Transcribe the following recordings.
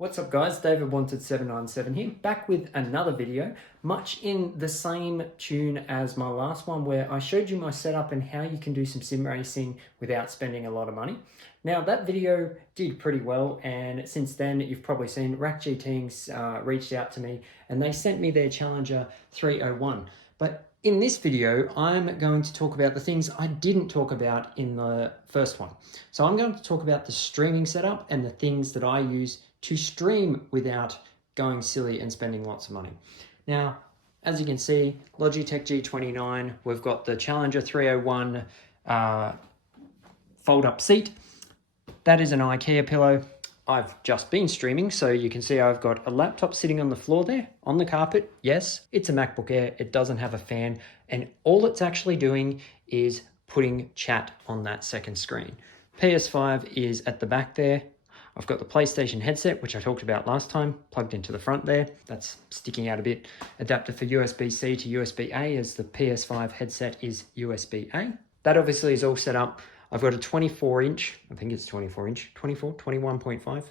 What's up guys, David Wanted 797 here, back with another video, much in the same tune as my last one where I showed you my setup and how you can do some sim racing without spending a lot of money. Now that video did pretty well, and since then you've probably seen Rack GT's reached out to me and they sent me their Challenger 301. But in this video, I'm going to talk about the things I didn't talk about in the first one. So I'm going to talk about the streaming setup and the things that I use to stream without going silly and spending lots of money. Now, as you can see, Logitech G29, we've got the Challenger 301 fold-up seat. That is an IKEA pillow. I've just been streaming, so you can see I've got a laptop sitting on the floor there, on the carpet. Yes, it's a MacBook Air. It doesn't have a fan, and all it's actually doing is putting chat on that second screen. PS5 is at the back there. I've got the PlayStation headset, which I talked about last time, plugged into the front there. That's sticking out a bit. Adapter for USB-C to USB-A, as the PS5 headset is USB-A. That obviously is all set up. I've got a 24-inch, I think it's 24-inch, 24, 21.5,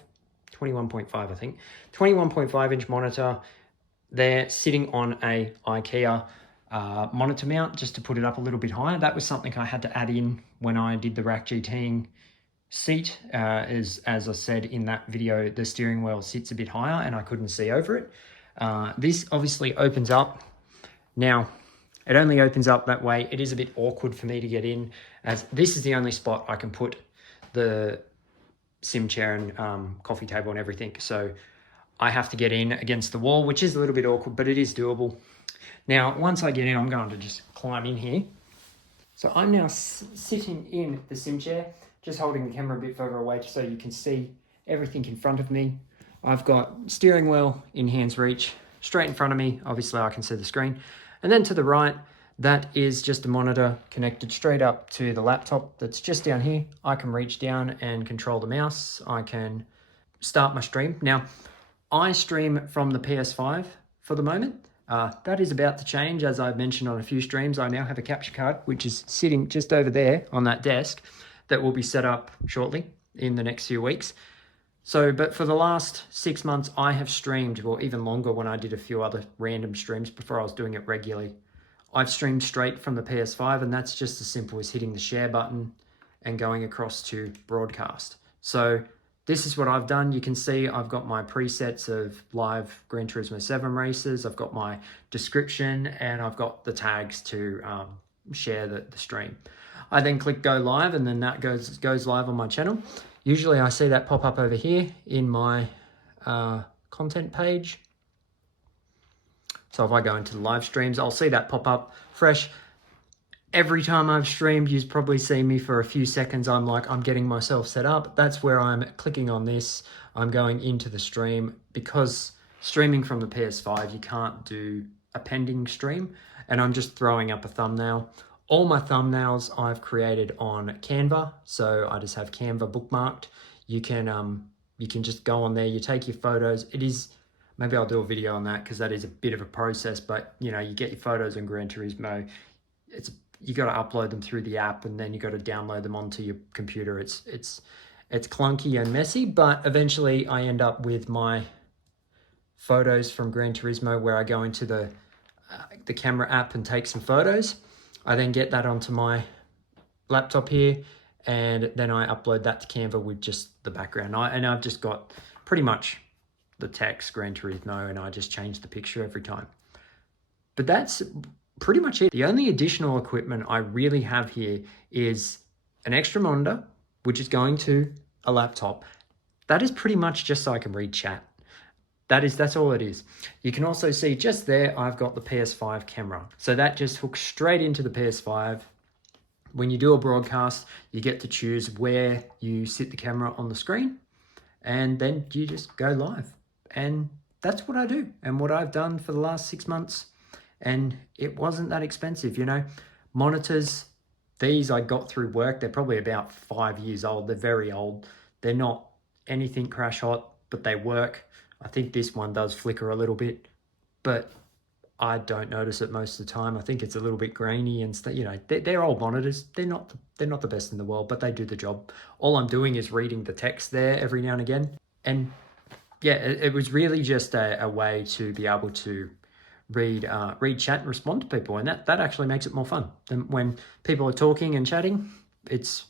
21.5 I think, 21.5-inch monitor there sitting on a IKEA monitor mount just to put it up a little bit higher. That was something I had to add in when I did the Rack GT seat. As I said in that video, the steering wheel sits a bit higher and I couldn't see over it. This obviously opens up. Now, it only opens up that way. It is a bit awkward for me to get in, as this is the only spot I can put the sim chair and coffee table and everything. So I have to get in against the wall, which is a little bit awkward, but it is doable. Now, once I get in, I'm going to just climb in here. So I'm now sitting in the sim chair, just holding the camera a bit further away so you can see everything in front of me. I've got steering wheel in hand's reach, straight in front of me. Obviously I can see the screen. And then to the right, that is just a monitor connected straight up to the laptop that's just down here. I can reach down and control the mouse. I can start my stream. Now, I stream from the PS5 for the moment. That is about to change. As I've mentioned on a few streams, I now have a capture card, which is sitting just over there on that desk, that will be set up shortly in the next few weeks. So, but for the last 6 months, I have streamed, or even longer when I did a few other random streams before I was doing it regularly. I've streamed straight from the PS5, and that's just as simple as hitting the share button and going across to broadcast. So this is what I've done. You can see I've got my presets of live Gran Turismo 7 races. I've got my description, and I've got the tags to share the stream. I then click go live, and then that goes live on my channel. Usually I see that pop up over here in my content page. So if I go into the live streams, I'll see that pop up fresh. Every time I've streamed, you've probably seen me for a few seconds. I'm getting myself set up. That's where I'm clicking on this. I'm going into the stream, because streaming from the PS5, you can't do a pending stream, and I'm just throwing up a thumbnail. All my thumbnails I've created on Canva, so I just have Canva bookmarked. You can just go on there, you take your photos. It is, maybe I'll do a video on that because that is a bit of a process, but you know, you get your photos in Gran Turismo. You got to upload them through the app, and then you got to download them onto your computer. It's clunky and messy, but eventually I end up with my photos from Gran Turismo where I go into the camera app and take some photos. I then get that onto my laptop here, and then I upload that to Canva with just the background. And I've just got pretty much the text Gran Turismo, and I just change the picture every time. But that's pretty much it. The only additional equipment I really have here is an extra monitor, which is going to a laptop. That is pretty much just so I can read chat. That's all it is. You can also see just there, I've got the PS5 camera. So that just hooks straight into the PS5. When you do a broadcast, you get to choose where you sit the camera on the screen, and then you just go live. And that's what I do, and what I've done for the last 6 months. And it wasn't that expensive, you know. Monitors, these I got through work. They're probably about 5 years old. They're very old. They're not anything crash hot, but they work. I think this one does flicker a little bit, but I don't notice it most of the time. I think it's a little bit grainy and stuff. You know, they're old monitors. They're not the best in the world, but they do the job. All I'm doing is reading the text there every now and again, and yeah, it was really just a way to be able to read chat and respond to people, and that actually makes it more fun than when people are talking and chatting. It's,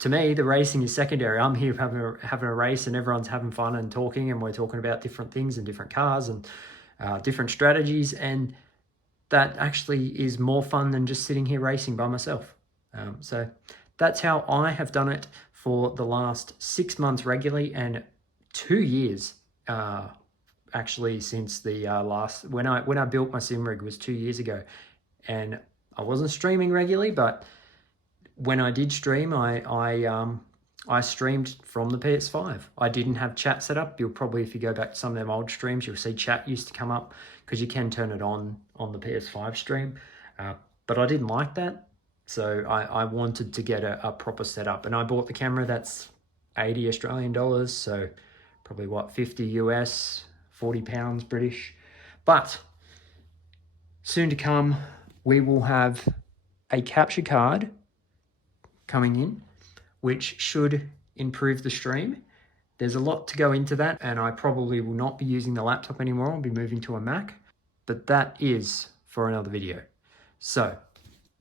to me, the racing is secondary. I'm here having a race, and everyone's having fun and talking, and we're talking about different things and different cars and different strategies, and that actually is more fun than just sitting here racing by myself. So that's how I have done it for the last 6 months regularly, and 2 years actually since the last, when I built my sim rig was 2 years ago, and I wasn't streaming regularly, but when I did stream, I streamed from the PS5. I didn't have chat set up. You'll probably, if you go back to some of them old streams, you'll see chat used to come up because you can turn it on the PS5 stream. But I didn't like that, so I wanted to get a proper setup, and I bought the camera. That's 80 Australian dollars, so probably what, 50 US, 40 pounds British. But soon to come, we will have a capture card coming in, which should improve the stream. There's a lot to go into that, and I probably will not be using the laptop anymore. I'll be moving to a Mac, but that is for another video. So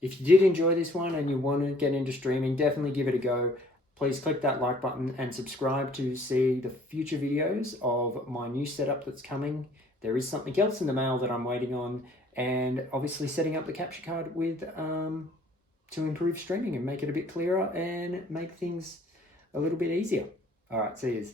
if you did enjoy this one and you want to get into streaming, definitely give it a go. Please click that like button and subscribe to see the future videos of my new setup that's coming. There is something else in the mail that I'm waiting on, and obviously setting up the capture card with to improve streaming and make it a bit clearer and make things a little bit easier. All right, see yous.